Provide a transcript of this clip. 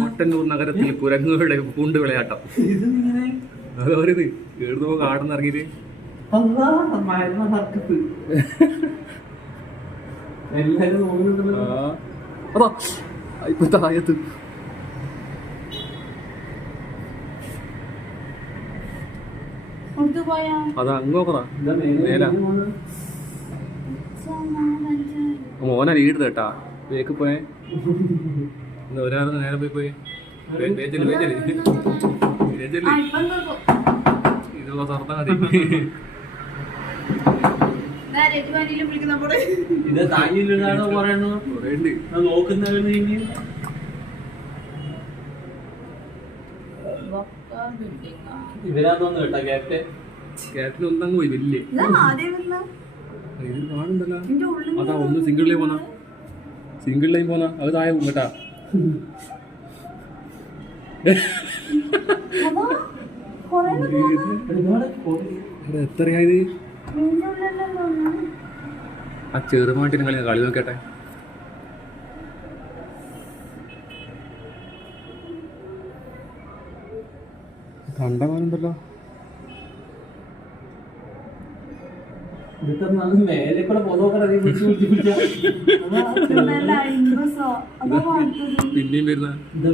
മട്ടന്നൂർ നഗരത്തിൽ കുരങ്ങുകളുടെ പൂണ്ട് വിളയാട്ടം. അതോരിത് എഴുതുമ്പോ കാടെന്ന് ഇറങ്ങിട്ട് അതാ ഇപ്പൊ താഴത്ത് അതാ അങ്ങോക്കതാ നേരാ മോനാ ലീഡ് കേട്ടാ വേക്ക് പോയേ ഒരാൾ നേരെ പോയി ഇത് തുറന്നാ മതി. ഇത് താങ്ങിയില്ലാണോ പറയണു നോക്കുന്നവര് ഇവരാന്ന് കേട്ടാ ക്യാപ്റ്റൻ ഒന്നങ്ങ് പോയി വലിയ ഇതിൽ കാണുന്നുണ്ടല്ലോ. അതാ ഒന്ന് സിംഗിൾ ലൈൻ പോന്നാ അത് താഴെ പോകും കേട്ടാ. എത്രയായത് ആ ചെറുമാട്ടിന് കളി നോക്കട്ടെ. കണ്ടമാനുണ്ടല്ലോ. മേലെ കൂടെ പിന്നെയും വരുന്ന ഇത്